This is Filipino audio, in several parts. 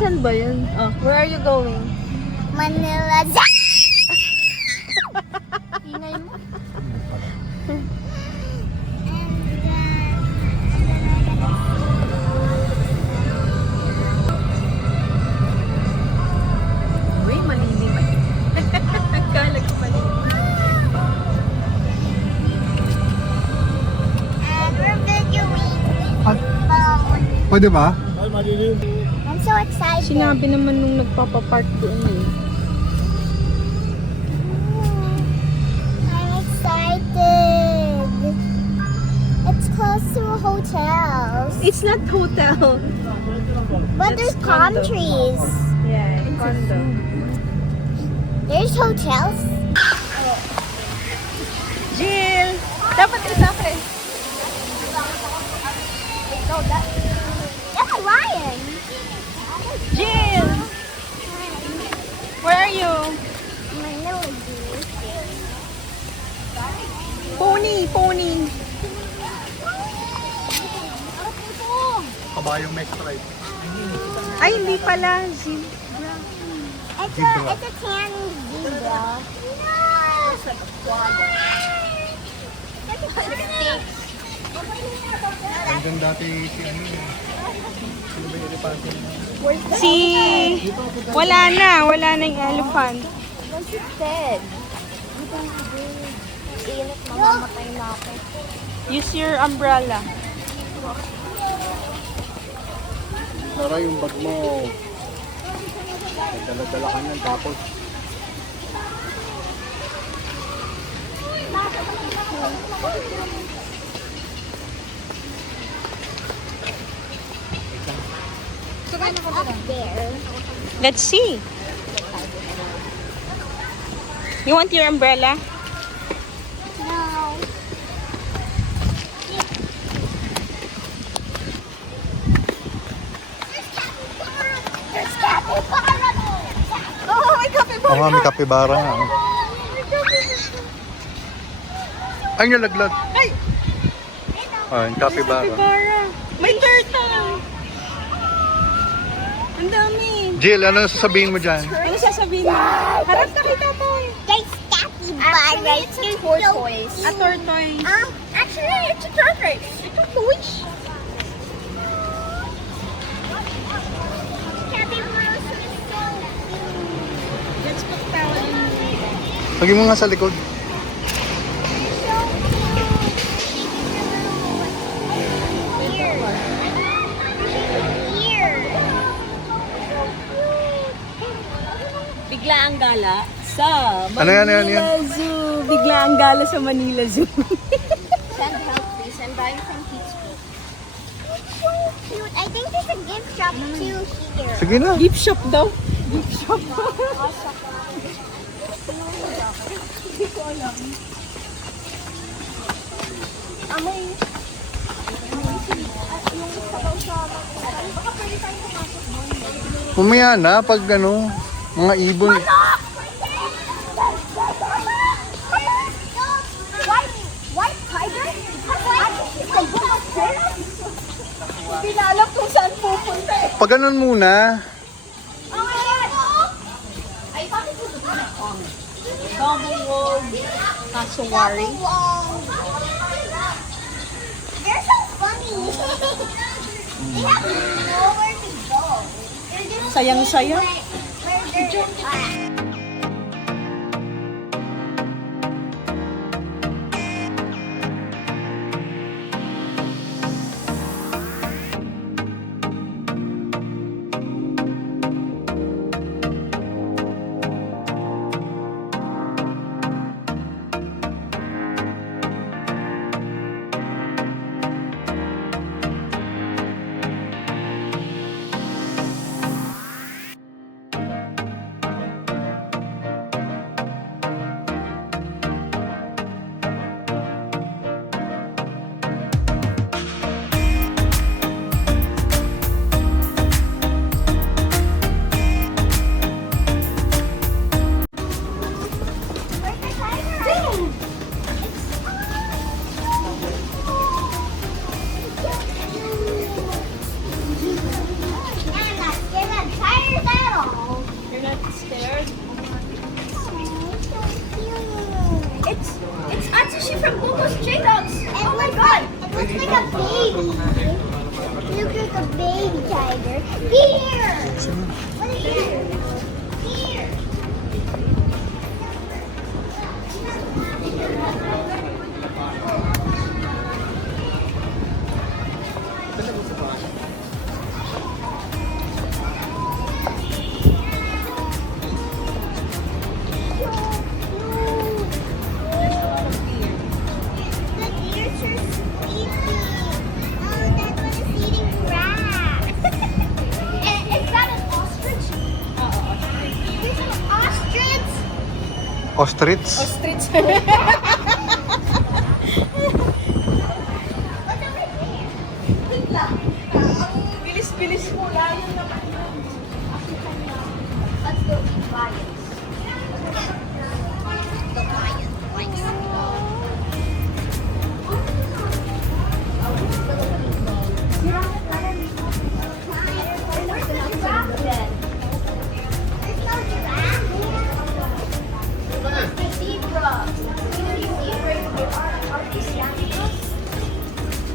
Saan ba yun? Oh, where are you going? Manila. Ingay mo. Uy, malilim. Akala ko malilim. And we're videoing. Pwede ba? I'm so excited. Sinabi naman nung nagpapapark doon eh. I'm excited. It's close to hotels. It's not hotel. But there's palm condo. trees. Yeah, condo. There's hotels. Jill! Dapat isa pre. That's a lion. Jill! Where are you? Manila. Pony! Kabayong may stripe. Ay, hindi pala. Jill. It's a tan zebra. Hanggang dati si ano yun. Sino ba yung elepante na? Wala na yung elephant. What's it said? Init, mamamatay na ako. Use your umbrella. Tara yung bag mo. May dala-dala ka niyan tapos. Up there. Let's see. You want your umbrella? No. There's capybara. Oh, may capybara. Oo nga, may kapibara nga. Ay, nalaglag. Ay! Ah, yung kapibara. Capybara. May turtle. Ang dami. Jill, ano sasabihin mo dyan? Ano sasabihin mo? Harap ka kita mo. There's capybara. Actually, it's a tortoise. A tortoise. Actually, it's a tortoise. A tortoise? Capybaras are so cute. Let's put towel in. Lagi mo nga sa likod. Bigla ang gala sa Ano yan, ano yan? Manila Zoo. Bigla ang gala sa Manila Zoo. Send help, please. I'm buying from Pete's Book. So cute. I think there's a gift shop too here. Sige na. Gift shop daw. Gift shop. Hindi ko alam. Amoy. Pumaya na pag ano, mga ibon. White tiger? Hindi na alam kung saan pupunta eh. Pag ganun muna. Double wall. Cassowary. They're so funny. They have nowhere to go. They're just Sayang-saya. where they're at. It's Atsushi from Bobo's Stray Dogs. Oh my god. It looks like a baby. It looks like a baby tiger. Here! What is here? Here! The deers are sleeping. Oh, that one is eating grass. Is that an ostrich? There's an ostrich. Ostrich. Ostrich. What's over there? Wait lang. Ang bilis-bilis mo. Layo naman yun. Let's go eat lions. The lion likes Where's the giraffe then? There's no giraffe. The zebra. You know the zebra, are these animals?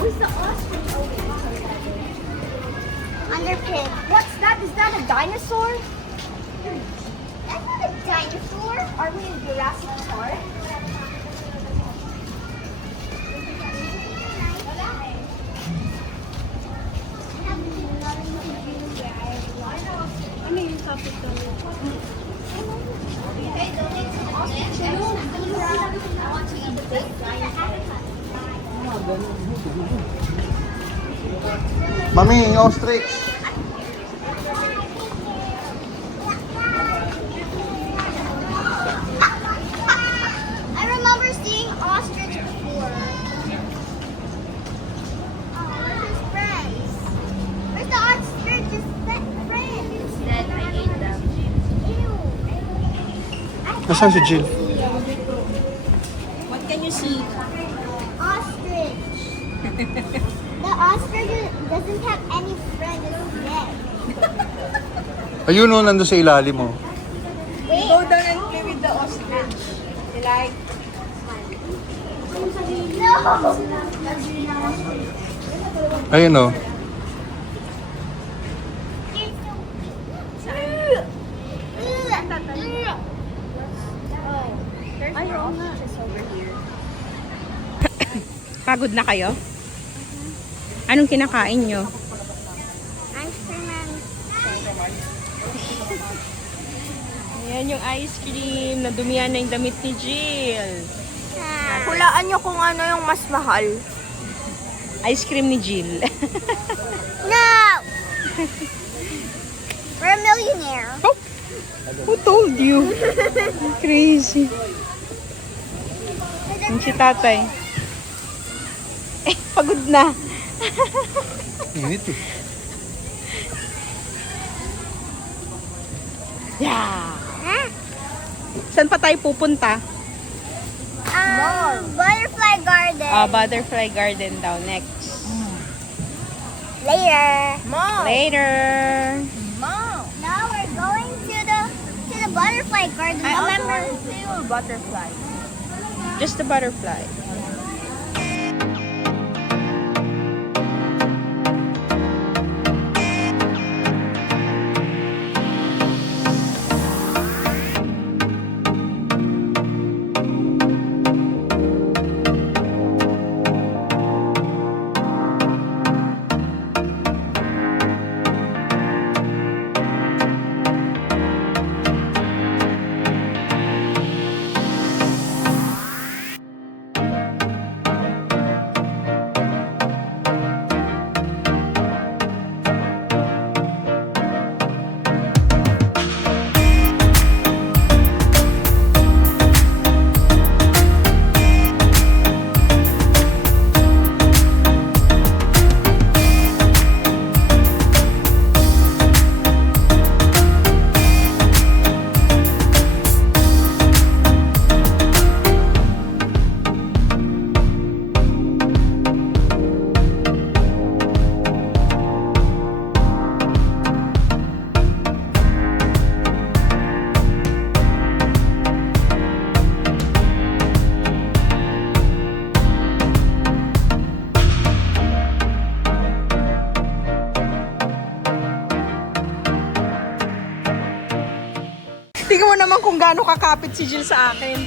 Where's the ostrich? Oh, wait. Underpin. What's that? Is that a dinosaur? That's not a dinosaur. Are we in Jurassic Park? Ano yung topic ko? Mami, yung ostrich. I remember seeing ostrich before. Oh, where's his friends? Where's the ostrich's friends? Then I ate them. Ew. Nasaan si Jill? What can you see? Ostrich. The ostrich doesn't have any friends. It's dead. Ayun o, nandun sa ilalim mo. Wait. Go down and play with the ostrich. You like? No. Ayun o. Ay, oo nga. It's over here. Pagod na kayo? Anong kinakain nyo? Ice cream and Ayan yung ice cream. Nadumihan na yung damit ni Jill. Hulaan nyo kung ano yung mas mahal. Ice cream ni Jill. no. We're a millionaire. Who told you? Crazy. Yung si tatay. Pagod na. Init eh. Yeah. Huh? Saan pa tayo pupunta? Butterfly garden. Butterfly Garden daw next. Later. Later. Now we're going to the butterfly garden. Remember? Butterfly. Just the butterfly. gaano kakapit si Jill sa akin.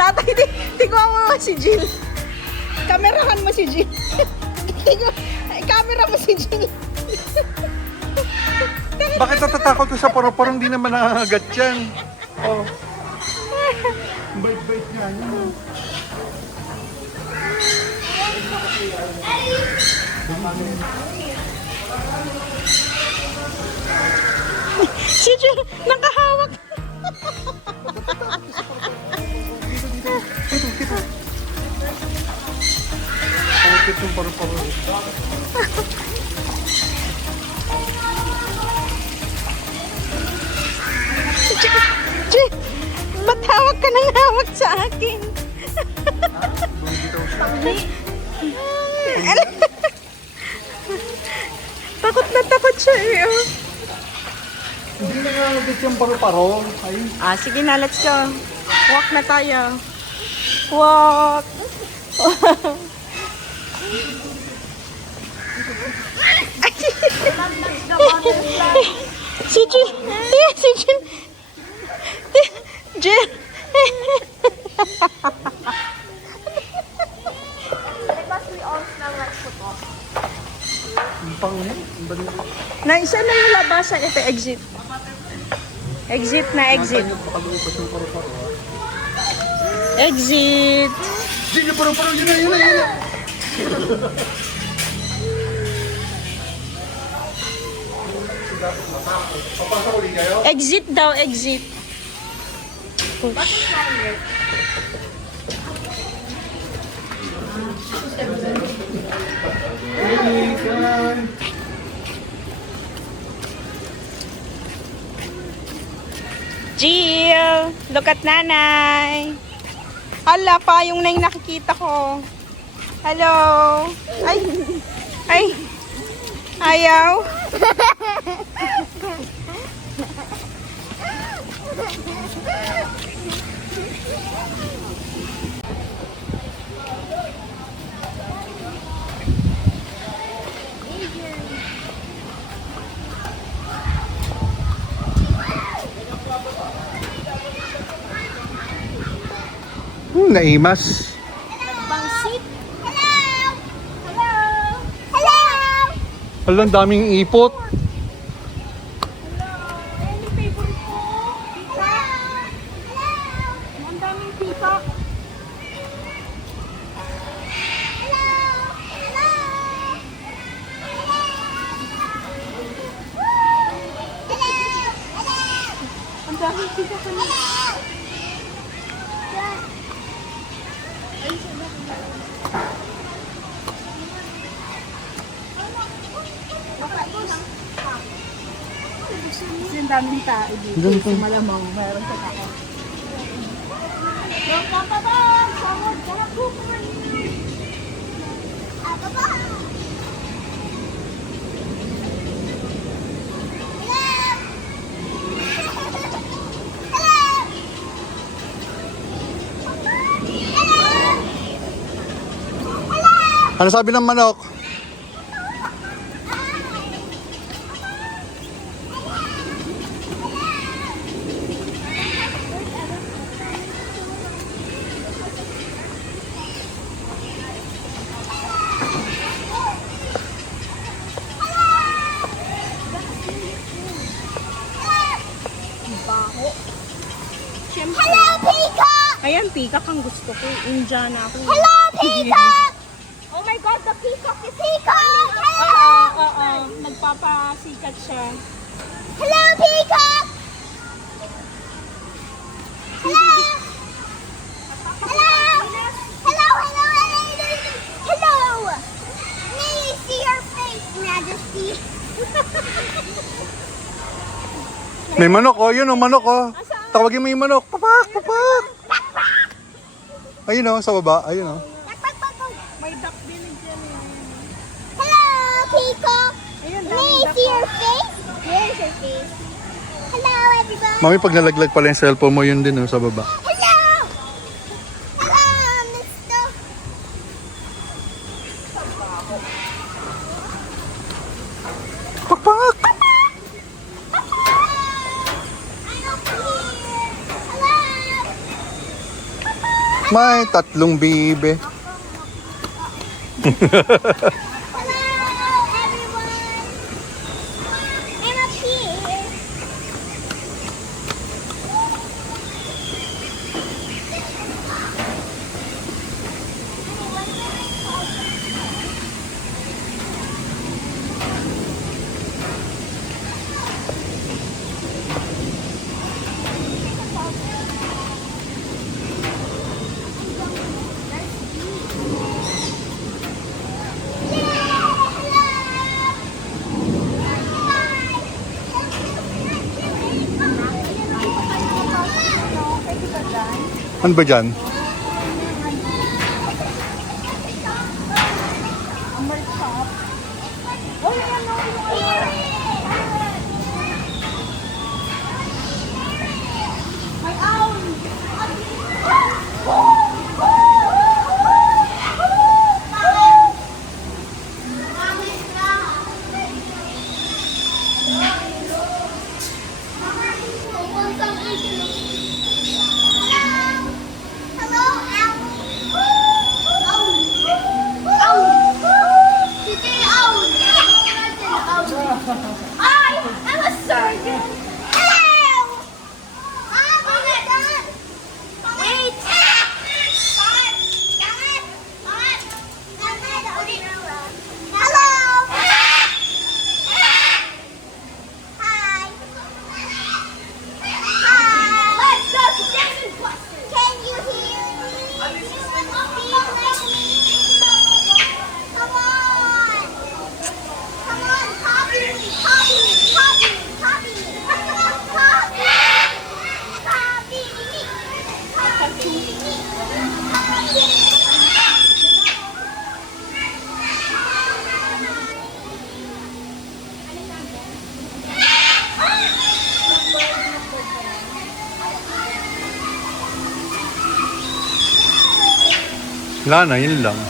Tatay, tignan mo si Jill. Kamerahan mo si Jill. Camera mo si Jill. Bakit natatakot ko sa paro-paro? Hindi naman nangangagat yan. Oh. Bait-bait nga yun. Si Jill, nakahawak. Pangkit yung paro-paro. Jill, ba't hawak ka ng hawak sa akin? Takot na takot siya eh. Oh. Hindi nangangagat yung paro-paro. Ay, Sige na, let's go. Walk na tayo. Walk. Si Jill. Si Jill. Jill. yung pangin. Isa na yung labasan. Ito, exit. Exit na, exit. Makalupas yung paro-paro. Exit. Hindi yung paro-paro. Yun na, yun na, yun na. Papasok ulit kayo? Exit daw, exit. Push. Jill, look at nanay. Hala, payong na yung nakikita ko. Hello. Ay. Ay. Ayaw. Naimas. Bangsit. Hello. Hello. Hello. Alam, daming ipot. Any favorite ko? Hello. Hello. Ang daming peacock. Hello. Hello. Ang daming peacock. Kasi ang daming tao dito. Ganito. Malamang meron sa tao. Ano sabi ng manok? Hello, peacock! Ayan, peacock ang gusto ko. Indiana ako. Hello, peacock! Oh my God, the peacock is peacock! Hello! Oo. Nagpapasikat siya. Hello, peacock! Hello! Hello! Hello, hello, hello! Hello! May I see your face, Majesty? May manok, oh. Yun, oh, manok, oh. Tawagin mo yung manok. Papak, papak. Ayun, oh, sa baba. Ayun, oh. May duck din dyan eh. Hello, peacock! Ayun, May I see your face? Where's your face? Hello, everybody! Mami, pag nalaglag pala yung cellphone mo, yun din, oh, sa baba. Hello! Hello, Mr. May tatlong bibe. Hello, everyone. I'm up here. Ano ba dyan? I'm a surgeon. Hello. Wait. Hello. Hi. Hi. Let's go to Jason Buster. Can you hear me? Speak like me. Come on. Come on, copy me, copy me, copy me, copy me. Come on, copy me. Copy me. Copy me. Copy me. Wala na, yun lang.